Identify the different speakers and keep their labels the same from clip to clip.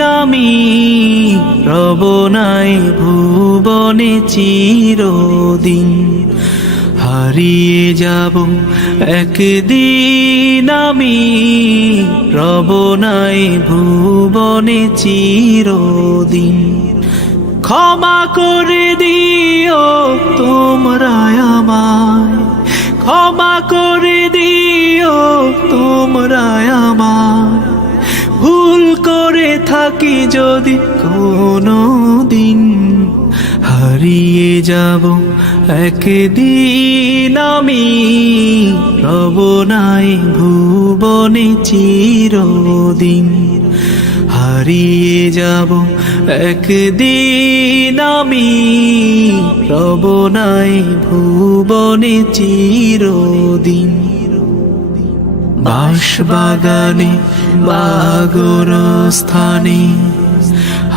Speaker 1: নামি রবনাই ভুবনে চিরদিন। হারিয়ে যাব একদিন আমি রবনাই ভুবনে চিরদিন। ক্ষমা করে দিও তোমরা আমায়, ক্ষমা করে থাকি যদি কোনো দিন হারিয়ে যাব একদিন আমি। রবনাই ভুবনে চিরদিন, হারিয়ে যাব একদিন আমি। রবনাই ভুবনে চিরদিন, বাঁশবাগানে বাগর স্থানে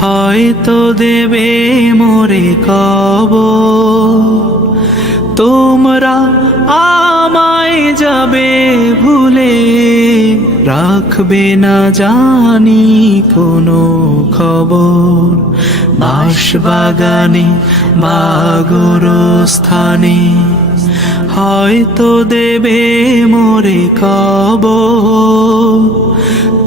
Speaker 1: হয়তো দেবে মোরে কব তোমরা আমায় যাবে ভুলে। রাখবে না জানি কোনো খবর। বাঁশবাগানে বাগর স্থানে হয়তো দেবে মোরে কব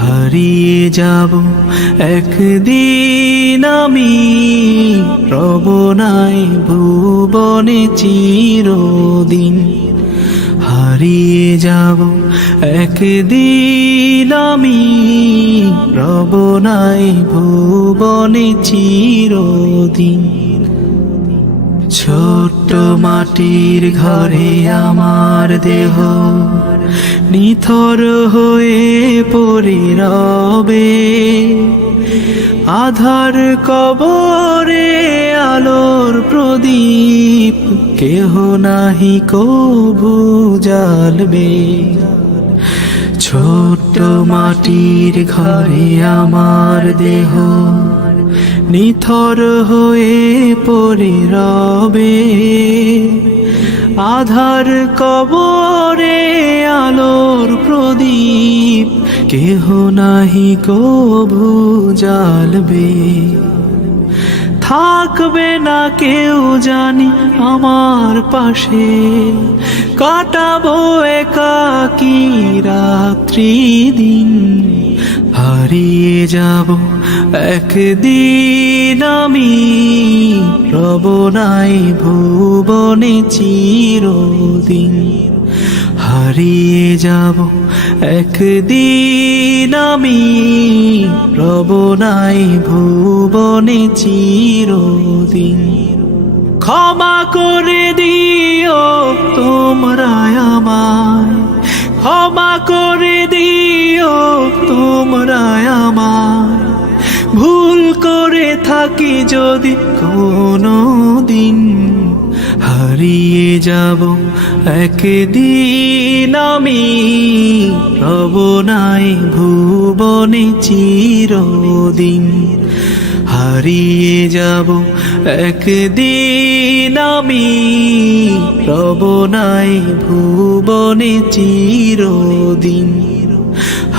Speaker 1: হারিয়ে যাব একদিন আমি। রবনাই ভুবনে চিরদিন হারিয়ে যাব একদিন আমি। রবনাই ভুবনে চিরদিন ছোট্ট মাটির ঘরে আমার দেহ নিথর হয়ে পড়ে রবে। আধার কবরে আলোর প্রদীপ, কেহ নাহি কবু জ্বালবে। ছোট্ট মাটির ঘরে আমার দেহ নিথর হয়ে পড়ে রবে। আধার কবরে আলোর প্রদীপ, কেহ নাহি কভু জালবে থাকবে না কেউ জানি আমার পাশে। কাটাবো একাকি রাত্রি দিন। হারিয়ে যাব। একদিন আমি রবনাই ভুবনে চিরদিন হারিয়ে যাব। একদিন আমি রবনাই ভুবনে চিরদিন ক্ষমা করে দিও তোমরা আমায়। ক্ষমা করে দিও তোমরা থাকি যদি কোনো দিন হারিয়ে যাব। একদিন আমি রবনাই ভুবনে চিরদিন হারিয়ে যাব। একদিন আমি রবনাই ভুবনে চিরদিন